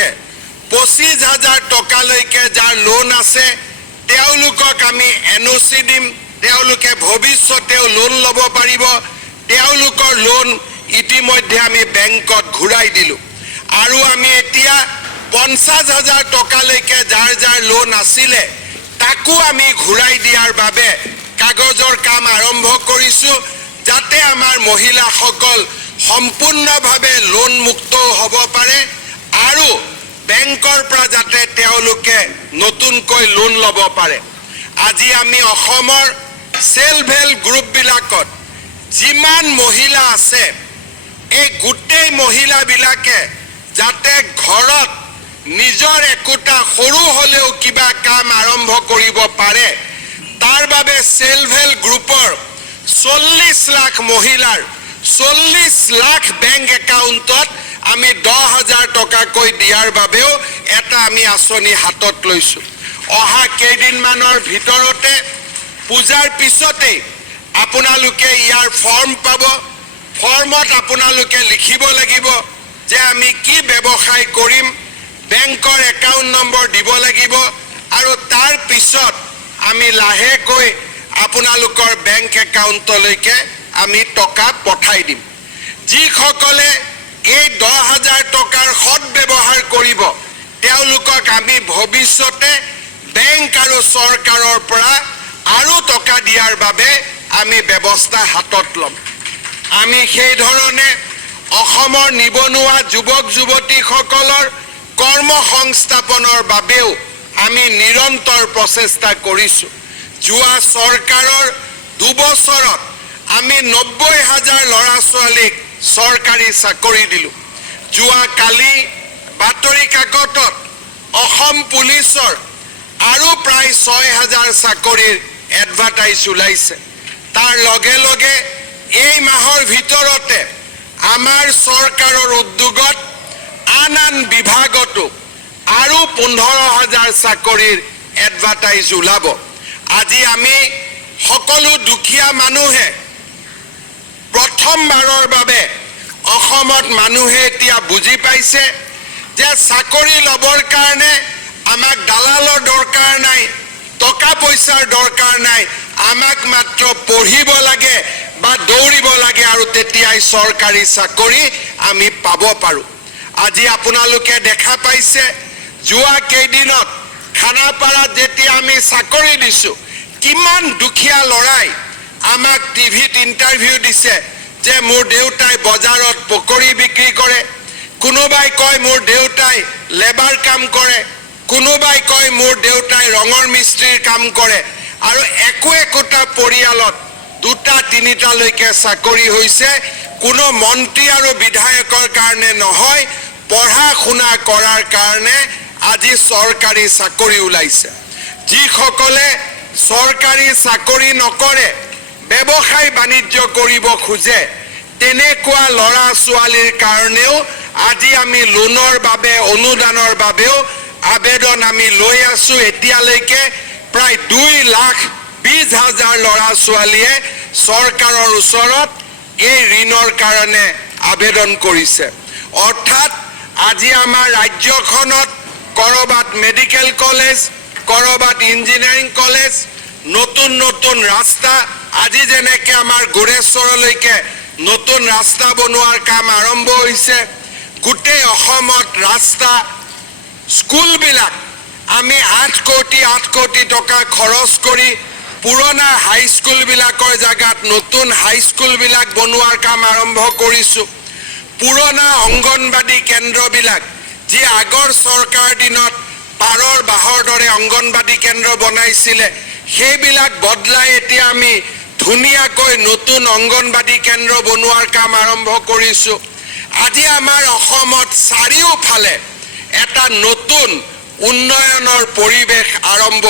তাৰিখে 25,000 টকালৈকে যাৰ লোন আছে তেওঁলোকক আমি NOC দিম তেওঁলোকে ভৱিষ্যতেও লোন ল'ব পাৰিব তেওঁলোকৰ লোন ইতিমধ্যে আমি বেংকত ঘূৰাই দিলো আৰু আমি এতিয়া 50,000 টকালৈকে যাৰ যাৰ লোন আছিলে তাকো আমি ঘূৰাই দিয়াৰ বাবে কাগজৰ কাম আৰম্ভ কৰিছো যাতে আমাৰ মহিলাসকল সম্পূৰ্ণভাৱে লোন মুক্ত হ'ব পাৰে আৰু বেংকৰ পৰা যাতে তেওঁলোকে নতুনকৈ লোন ল'ব পাৰে আজি আমি অসমৰ সেলফ হেল্প গ্ৰুপবিলাকত যিমান মহিলা আছে এই গোটেই মহিলাবিলাকে যাতে ঘৰত নিজৰ একোটা সৰু হলেও কিবা কাম আৰম্ভ কৰিব পাৰে তাৰ বাবে সেলফ হেল্প গ্ৰুপৰ 40 লাখ মহিলাৰ 40 লাখ বেংক একাউণ্টত আমি 10,000 টকাকৈ দিয়াৰ বাবেও এটা আমি আঁচনি হাতত লৈছো অহা কেইদিনমানৰ ভিতৰতে পূজাৰ পিছতে আপোনালোকে ইয়াৰ ফৰ্ম পাব ফৰ্মত আপোনালোকে লিখিব লাগিব যে আমি কি ব্যৱসায় কৰিম বেংকৰ একাউণ্ট নম্বৰ দিব লাগিব আৰু তাৰ পিছত আমি লাহেকৈ আপোনালোকৰ বেংক একাউণ্টলৈকে আমি টকা পঠাই দিম যিসকলে এই 10,000 টকাৰ সৎ ব্যৱহাৰ কৰিব তেওঁলোকক আমি ভৱিষ্যতে বেংক আৰু চৰকাৰৰ পৰা আৰু টকা দিয়াৰ বাবে আমি ব্যৱস্থা হাতত ল'ম আমি সেই ধৰণে অসমৰ নিবনুৱা যুৱক যুৱতীসকলৰ কৰ্মসংস্থাপনৰ বাবেও আমি নিৰন্তৰ প্ৰচেষ্টা কৰিছো যোৱা চৰকাৰৰ 2 বছৰত আমি 90,000 ল'ৰা ছোৱালীক চৰকাৰী চাকৰি দিলো যোৱা কালি বাতৰি কাকতত অসম পুলিচৰ আৰু প্ৰায় 6,000 চাকৰিৰ এডভাৰটাইজ ওলাইছে তাৰ লগে লগে এই মাহৰ ভিতৰতে আমাৰ চৰকাৰৰ উদ্যোগত আন বিভাগতো আৰু 15,000 চাকৰিৰ এডভাৰটাইজ ওলাব আজি আমি সকলো দুখীয়া মানুহে প্ৰথমবাৰৰ বাবে অসমত মানুহে এতিয়া বুজি পাইছে যে চাকৰি ল'বৰ কাৰণে আমাক দালালৰ দৰকাৰ নাই টকা পইচাৰ দৰকাৰ নাই আমাক মাত্ৰ পঢ়িব লাগে বা দৌৰিব লাগে আৰু তেতিয়াই চৰকাৰী চাকৰি আমি পাব পাৰো আজি আপোনালোকে দেখা পাইছে যোৱা কেইদিনত খানাপাৰাত যেতিয়া আমি চাকৰি দিছো কিমান দুখীয়া লৰাই আমাক টিভিত ইন্টাৰভিউ দিছে যে মোৰ দেউতাই বজাৰত পকৰি বিক্ৰী কৰে কোনোবাই কয় মোৰ দেউতাই লেবাৰ কাম কৰে কোনোবাই কয় মোৰ দেউতাই ৰঙৰ মিস্ত্ৰীৰ কাম কৰে আৰু একোটা পৰিয়ালত 2-3টা লৈকে চাকৰি হৈছে কোনো মন্ত্ৰী আৰু বিধায়কৰ কাৰণে নহয় পঢ়া শুনা কৰাৰ কাৰণে আজি চৰকাৰী চাকৰি ওলাইছে যিসকলে চৰকাৰী চাকৰি নকৰে ব্যৱসায় বাণিজ্য কৰিব খোজে তেনেকুৱা ল'ৰা ছোৱালীৰ কাৰণেও আজি আমি লোনৰ বাবে অনুদানৰ বাবেও আবেদন আমি লৈ আছো এতিয়ালৈকে প্ৰায় 2,20,000 ল'ৰা ছোৱালীয়ে চৰকাৰৰ ওচৰত এই ঋণৰ কাৰণে আবেদন কৰিছে অৰ্থাৎ আজি আমাৰ ৰাজ্যখনত কৰবাত মেডিকেল কলেজ কৰবাত ইঞ্জিনিয়াৰিং কলেজ নতুন ৰাস্তা আজি যেনেকৈ আমাৰ গোৰেশ্বৰলৈকে নতুন ৰাস্তা বনোৱাৰ কাম আৰম্ভ হৈছে গোটেই অসমত ৰাস্তা স্কুলবিলাক আমি 8 কোটি টকা খৰচ কৰি পুৰণা হাই স্কুলবিলাকৰ জাগাত নতুন হাই স্কুলবিলাক বনোৱাৰ কাম আৰম্ভ কৰিছো পুৰণা অংগনবাদী কেন্দ্ৰবিলাক যি আগৰ চৰকাৰ দিনত পাৰৰ বাহৰ দৰে অংগনবাদী কেন্দ্ৰ বনাইছিলে সেইবিলাক বদলাই এতিয়া আমি ধুনীয়াকৈ নতুন অংগনবাদী কেন্দ্ৰ বনোৱাৰ কাম আৰম্ভ কৰিছো আজি আমাৰ অসমত চাৰিওফালে এটা নতুন উন্নয়নৰ পৰিৱেশ আৰম্ভ